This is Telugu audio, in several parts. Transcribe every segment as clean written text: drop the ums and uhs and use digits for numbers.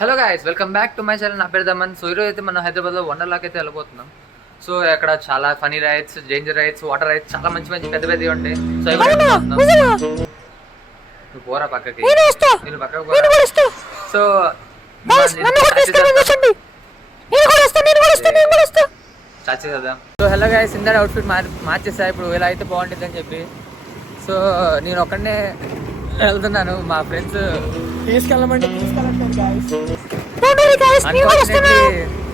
Hello guys, welcome back to my channel. నా పేరు దమన్. సో ఈరోజు అయితే మనం హైదరాబాద్లో వండర్లాకి అయితే వెళ్ళిపోతున్నాం. సో అక్కడ చాలా funny rides, danger rides, water rides, చాలా మంచి మంచి పెద్ద పెద్దవి ఉంటాయి. సో నువ్వు పోరా పక్కకి, నేను పక్కకు పోరా. సో చాచి కదా. సో హలో గైస్, ఇందాక అవుట్ఫిట్ మార్చేసా. ఇప్పుడు ఇలా అయితే బాగుంటుంది అని చెప్పి. సో నేను ఒక్కడనే వెళ్తున్నాను. మా ఫ్రెండ్స్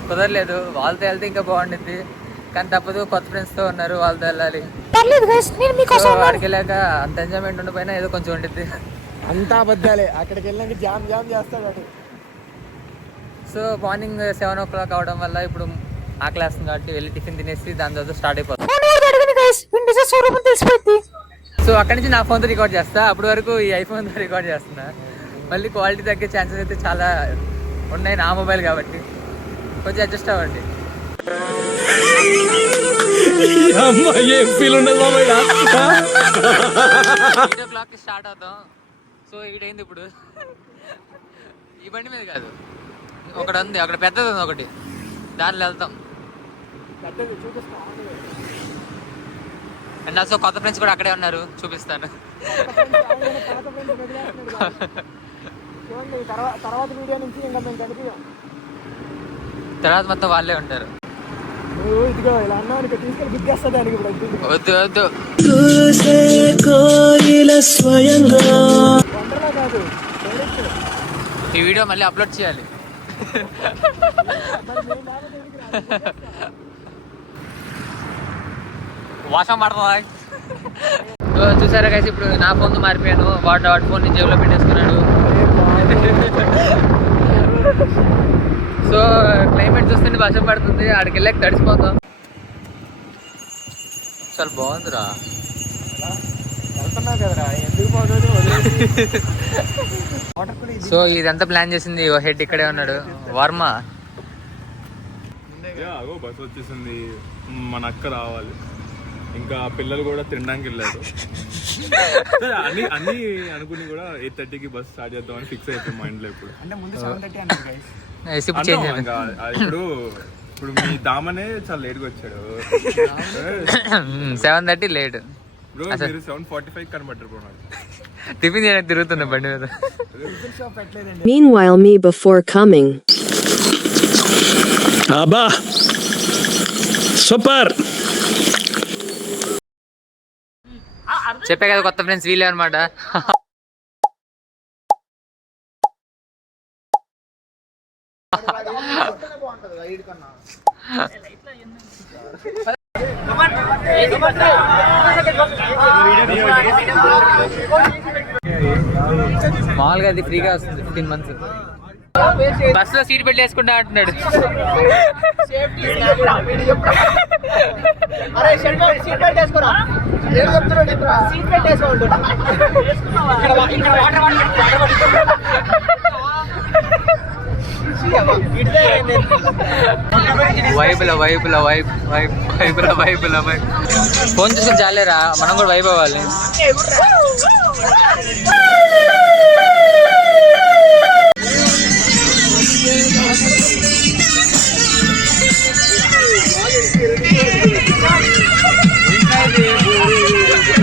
కుదరలేదు. వాళ్ళతో వెళ్తే ఇంకా బాగుంటుంది, కానీ తప్పదు. కొత్త ఫ్రెండ్స్ తో ఉన్నారు, వాళ్ళతో వెళ్ళాలి. అక్కడికి వెళ్ళాక అంత ఎంజాయ్మెంట్ ఉండిపోయినా ఏదో కొంచెం ఉండిద్ది. అంతా అబద్ధాలే. అక్కడికి వెళ్ళాక జామ్ జామ్ చేస్తాడు. సో మార్నింగ్ 7 o'clock అవడం వల్ల ఇప్పుడు ఆకలేస్తుంది కాబట్టి వెళ్ళి టిఫిన్ తినేసి దాని తర్వాత స్టార్ట్ అయిపోతుంది. సో అక్కడి నుంచి నా ఫోన్తో రికార్డ్ చేస్తా. అప్పటి వరకు ఈ ఐఫోన్తో రికార్డ్ చేస్తున్నా. మళ్ళీ క్వాలిటీ తగ్గే ఛాన్సెస్ అయితే చాలా ఉన్నాయి, నా మొబైల్ కాబట్టి కొంచెం అడ్జస్ట్ అవ్వండి. క్లాక్కి స్టార్ట్ అవుతాం. సో ఇటైంది ఇప్పుడు. ఈ బండి మీద కాదు, ఒకటి ఉంది అక్కడ, పెద్దది ఉంది ఒకటి, దానిలో వెళ్తాం. అండ్ ఆల్సో కొత్త ఫ్రెండ్స్ కూడా అక్కడే ఉన్నారు, చూపిస్తాను. తర్వాత మొత్తం వాళ్ళే ఉంటారు. వద్దు వద్దు, ఈ వీడియో మళ్ళీ అప్లోడ్ చేయాలి. వాసం పడుతుంది. చూసారా గైస్, ఇప్పుడు నా ఫోన్ మారిపోయాను. వాడు ఫోన్ ని జేబులో పెట్టేసుకున్నాడు. సో క్లైమేట్ చూస్తుంటే వర్షం పడుతుంది, ఆడికి వెళ్ళాక తడిసిపోతాం. చాలా బాగుందిరా. సో ఇదంతా ప్లాన్ చేసింది ఓ హెడ్ ఇక్కడే ఉన్నాడు, వర్మ. బస్ వచ్చేసింది, మన అక్క రావాలి, ఇంకా పిల్లలు కూడా తినడానికి వెళ్ళారు. అన్ని అనుకుని కూడా 8:30కి బస్ స్టార్ట్ చేద్దామని ఫిక్స్ అయిపోయి మైండ్ లో. ఇప్పుడు ఇప్పుడు మీ దామనే చాలా లేట్ గా వచ్చాడు. 7:30 లేట్. 7:45 కనబడ్డారు. టిఫిన్ చేయడానికి తిరుగుతున్నా బండి మీద. Meanwhile, me before coming. Abba, super. చెప్పే కదా కొత్త ఫ్రెండ్స్ వీలే అనమాట. మామూలుగా అది ఫ్రీగా వస్తుంది 15 months. బస్ లో సీట్ బెల్ట్ వేసుకుంటా అంటున్నాడు. వైబుల ఫోన్ చూసుకొని చాలేరా, మనం కూడా వైబ్ అవ్వాలి.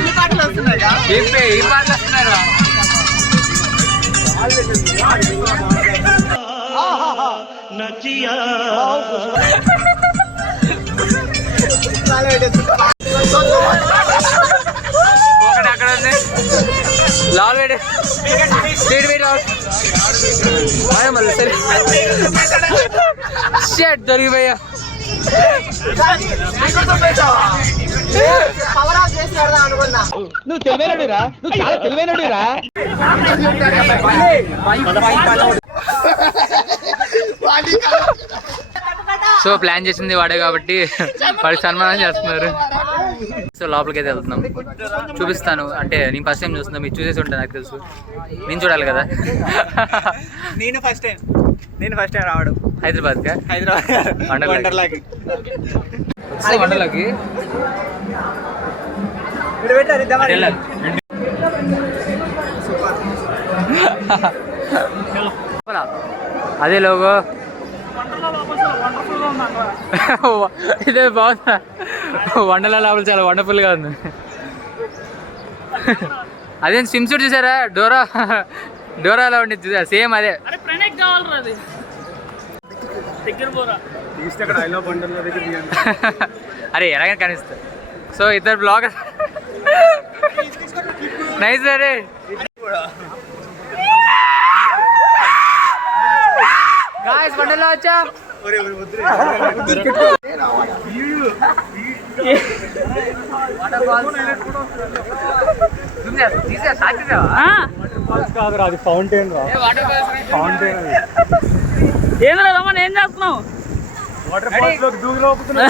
ఈ పాటలు వస్తున్నారు. ఒకటి అక్కడ ఉంది, లాల్ వేడి స్పీడ్ వెయిట్ షర్ట్ దొరికిపోయా. నువ్వు తెలివైనడురా, నువ్వు చాలా తెలివైనడురా. సో ప్లాన్ చేసింది వాడే కాబట్టి వాడికి సన్మానం చేస్తున్నారు. సో లోపలికి అయితే వెళ్తున్నాం, చూపిస్తాను. అంటే నేను ఫస్ట్ టైం చూస్తున్నా, మీరు చూసేసి ఉంటాను నాకు తెలుసు. నేను చూడాలి కదా. నేను ఫస్ట్ టైం రావడం హైదరాబాద్కి. వండర్లాకి అదే లోగో. ఇదే బాగుందా? వండర్లా లోపల చాలా వండర్ఫుల్గా ఉంది. అదేం స్విమ్ సూట్ చూసారా? డోరాలో ఉండేది చూసారా? సేమ్ అదే. అరే ఎలాగైనా కనిపిస్తా. సో ఇద్దరు బ్లాగర్ నైస్ అరే. గాయ్స్ వండర్లా వచ్చా. అది ఫౌంటైన్ రా. ఫౌంటైన్ ఏం లేదమ్మా, ఏం చేస్తున్నావు? వాటర్ ఫాల్స్ లోకి దూకిలోపుతున్నా.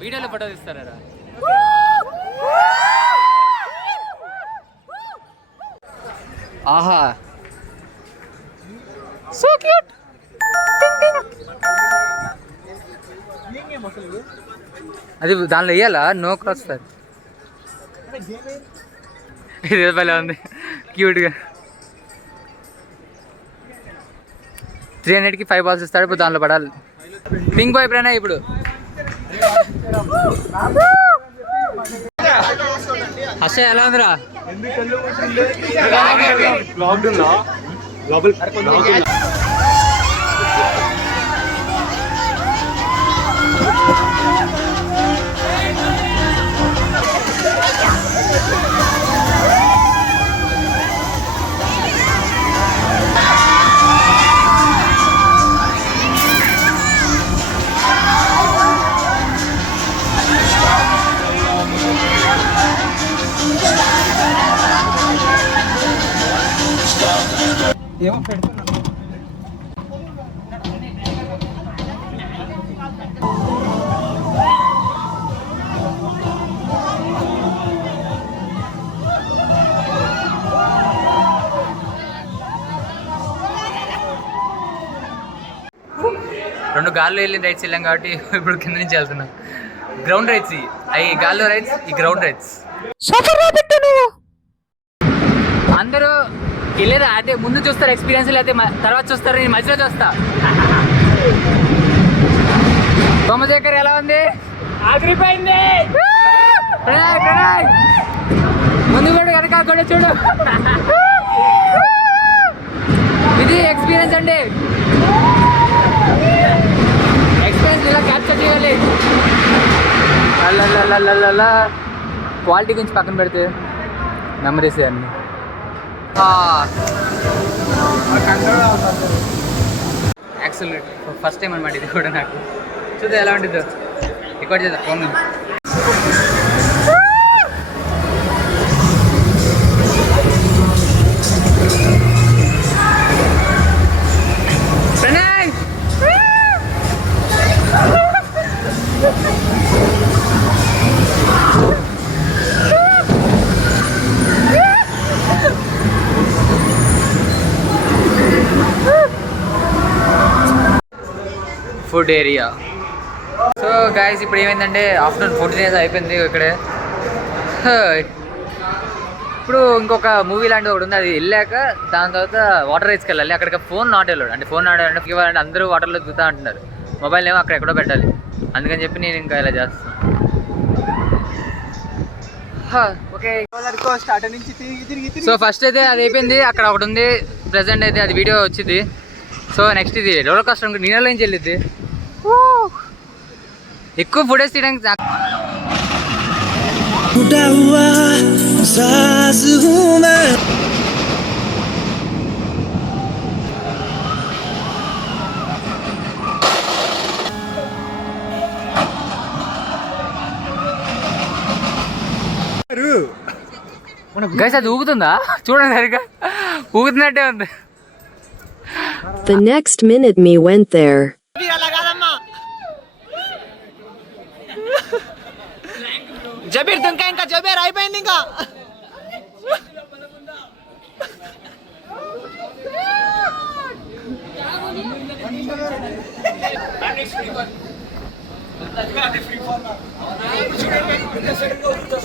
వీడియోలో ఫోటో తీస్తారా? ఆహా సో క్యూట్. అది దానిలో వేయాలా? No cross fire. ఇది భలే ఉంది క్యూట్గా. 300కి 5 balls ఇస్తాడు. ఇప్పుడు దానిలో పడాలి. పింక్ బాయ్ ప్రేనా ఇప్పుడు. హర్ష ఎలా ఉందిరా? ఏమో పెడుతున్నా. రెండు గాల్లో వెళ్ళిన రైడ్స్ వెళ్ళాం కాబట్టి ఇప్పుడు కింద నుంచి వెళ్తున్నాం. గ్రౌండ్ రైడ్స్ అవి గాల్లో రైడ్స్, ఈ గ్రౌండ్ రైడ్స్. అందరూ వెళ్ళేదా అంటే ముందు చూస్తారు ఎక్స్పీరియన్స్, లేకపోతే తర్వాత చూస్తారు. నేను మధ్యలో చూస్తా. బొమ్మశేఖర్ ఎలా ఉంది? ఆగిరిపోయింది. ముందు కూడా కనుక కూడా చూడు. ఇది ఎక్స్పీరియన్స్ అండి. ఎక్స్పీరియన్స్ ఇలా క్యాప్చర్ చేయాలి. అలా క్వాలిటీ గురించి పక్కన పెడితే మెమరీస్ అన్నీ. యాక్చువల్లీ ఫస్ట్ టైం అనమాట ఇది కూడా నాకు. చూద్దాం ఎలా ఉంటుందో. రికార్డ్ చేద్దాం ఫోన్ నుంచి. Food area. సో గాయస్ ఇప్పుడు ఏమైందంటే ఆఫ్టర్నూన్ ఫుడ్ తినేసి అయిపోయింది ఇక్కడే. ఇప్పుడు ఇంకొక మూవీ లాంటిది ఒకటి ఉంది. అది వెళ్ళాక దాని తర్వాత వాటర్ రైడ్స్కి వెళ్ళాలి. అక్కడికి ఫోన్ నాట్ వెళ్ళాడు. అంటే ఫోన్ నాట్ అంటే ఇవ్వాలంటే అందరూ వాటర్లో దిగుతూ అంటున్నారు. మొబైల్ ఏమో అక్కడ ఎక్కడో పెట్టాలి. అందుకని చెప్పి నేను ఇంకా ఇలా చేస్తాను. ఓకే సో ఫస్ట్ అయితే అది అయిపోయింది. అక్కడ ఒకటి ఉంది ప్రెసెంట్ అయితే, అది వీడియో వచ్చింది. సో నెక్స్ట్ ఇది రోలర్ కోస్టర్ అనుకుంటే నీళ్ళలో నుంచి వెళ్ళిద్ది. ఎక్కువ ఫుటేజ్ తీయడానికి గైస్ అది ఊగుతుందా? చూడండి సరిగ్గా ఊగుతున్నట్టే ఉంది. The next minute me went there. జబీర్ దుంకా ఇంకా జబీర్ అయిపోయింది ఇంకా.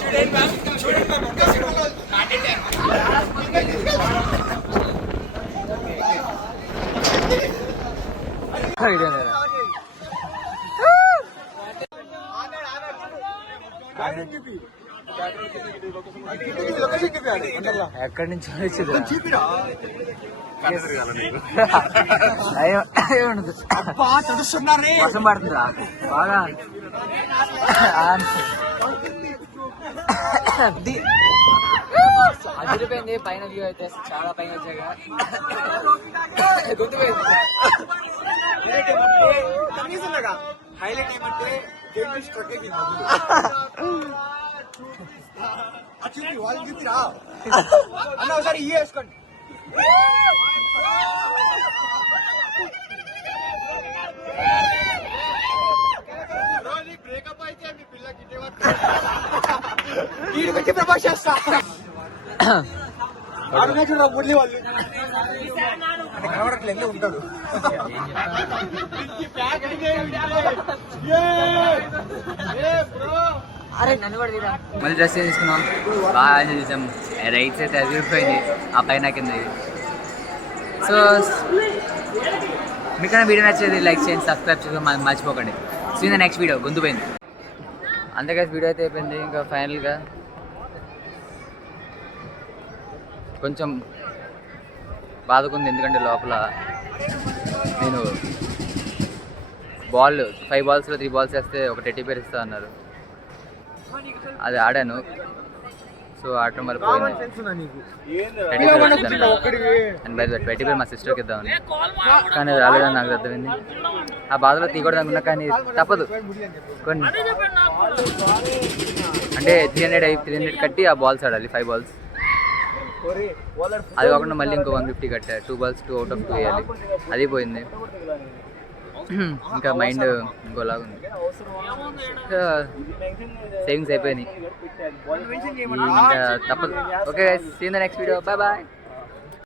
చూడండి ఎక్కడి నుంచి వచ్చింది వర్షం పడుతుందా బాగా అదిరిపోయింది పైన వ్యూ అయితే చాలా పైన వచ్చాక హైలైట్ ఏమంటే వాళ్ళు చూపిరా అన్న ఒకసారి ఇవి వేసుకోండి. బ్రేకప్ అయితే మీ పిల్లకి వీడి పెట్టి ప్రపోజ్ చేస్తా అరుణాచల్ మురళి వాళ్ళు కనబడట్లేదు ఉంటాడు. అరే నన్ను కూడా తీరా మళ్ళీ డ్రెస్ తీసుకున్నాం బాగా ఎంజాయ్ చేసాం రైట్స్ అయితే అదిరిపోయింది ఆ పైన కింద ఇది. సో మీకన్నా వీడియో నచ్చేది లైక్ చేయండి సబ్స్క్రైబ్ చేసుకో మర్చిపోకండి. సీ ద నెక్స్ట్ వీడియో గొంతుపోయింది అంతేగా వీడియో అయితే అయిపోయింది. ఇంకా ఫైనల్గా కొంచెం బాధకుంది ఎందుకంటే లోపల నేను 5 balls-లో 3 balls వేస్తే ఒక టెడ్డీ బేర్ ఇస్తా అన్నారు. అది ఆడాను. సో ఆడటం వల్ల పోయింది. అండ్ బై టెడ్డీ బేర్ మా సిస్టర్కి ఇద్దామని కానీ అది రాలేదని నాకు అర్థమైంది. ఆ బాధలో తీయకూడదు అనుకున్నా కానీ తప్పదు. కొన్ని అంటే 300 కట్టి ఆ బాల్స్ ఆడాలి 5 balls. అది కాకుండా మళ్ళీ ఇంకో 150 కట్టా 2 balls 2 out of 2 వేయాలి. అది పోయింది. ఇంకా మైండ్ ఇంకోలాగా ఉంది. సేవింగ్స్ అయిపోయినాయి ఇంకా తప్పదు. Okay see in the next video. Bye bye.